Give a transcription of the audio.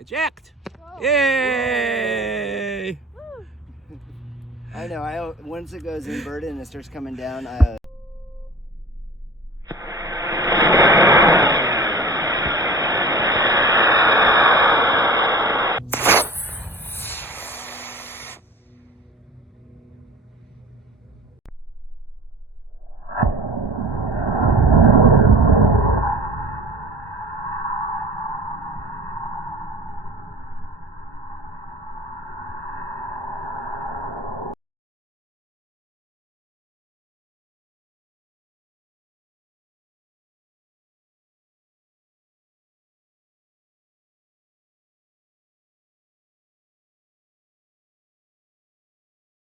Eject! Go. Yay! Woo. I know. Once it goes inverted and it starts coming down,